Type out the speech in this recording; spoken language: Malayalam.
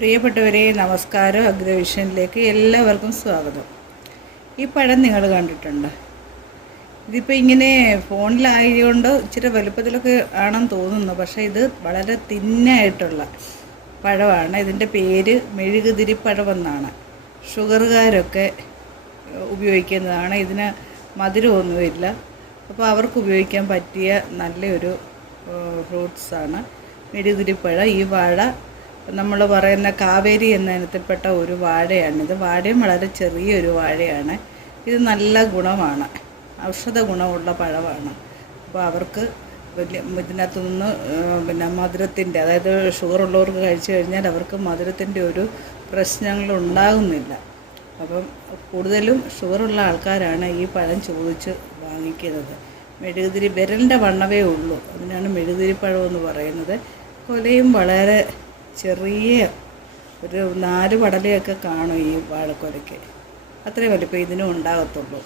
പ്രിയപ്പെട്ടവരെ നമസ്കാരം. അഗ്രവിഷനിലേക്ക് എല്ലാവർക്കും സ്വാഗതം. ഈ പഴം നിങ്ങൾ കണ്ടിട്ടുണ്ട്? ഇതിപ്പോൾ ഇങ്ങനെ ഫോണിലായതുകൊണ്ട് ഇച്ചിരി വലുപ്പത്തിലൊക്കെ ആണെന്ന് തോന്നുന്നു. പക്ഷേ ഇത് വളരെ തിന്നായിട്ടുള്ള പഴമാണ്. ഇതിൻ്റെ പേര് മെഴുകുതിരിപ്പഴമെന്നാണ്. ഷുഗറുകാരൊക്കെ ഉപയോഗിക്കുന്നതാണ്. ഇതിന് മധുരമൊന്നുമില്ല. അപ്പോൾ അവർക്ക് ഉപയോഗിക്കാൻ പറ്റിയ നല്ലൊരു ഫ്രൂട്ട്സാണ് മെഴുകുതിരിപ്പഴം. ഈ വാഴ നമ്മൾ പറയുന്ന കാവേരി എന്ന ഇനത്തിൽപ്പെട്ട ഒരു വാഴയാണിത്. വാഴയും വളരെ ചെറിയൊരു വാഴയാണ്. ഇത് നല്ല ഗുണമാണ്, ഔഷധ ഗുണമുള്ള പഴമാണ്. അപ്പോൾ അവർക്ക് വലിയ ഇതിനകത്തുനിന്ന് മധുരത്തിൻ്റെ, അതായത് ഷുഗർ ഉള്ളവർക്ക് കഴിച്ചു കഴിഞ്ഞാൽ അവർക്ക് മധുരത്തിൻ്റെ ഒരു പ്രശ്നങ്ങളുണ്ടാകുന്നില്ല. അപ്പം കൂടുതലും ഷുഗറുള്ള ആൾക്കാരാണ് ഈ പഴം ചോദിച്ച് വാങ്ങിക്കുന്നത്. മെഴുകുതിരി വിരലിൻ്റെ വണ്ണമേ ഉള്ളൂ, അതിനാണ് മെഴുകുതിരിപ്പഴം എന്ന് പറയുന്നത്. കൊലയും വളരെ ചെറിയ ഒരു 4 പടലയൊക്കെ കാണും ഈ വാഴക്കൊലയ്ക്ക്. അത്രയും വലിപ്പം ഇതിനും ഉണ്ടാകത്തുള്ളൂ.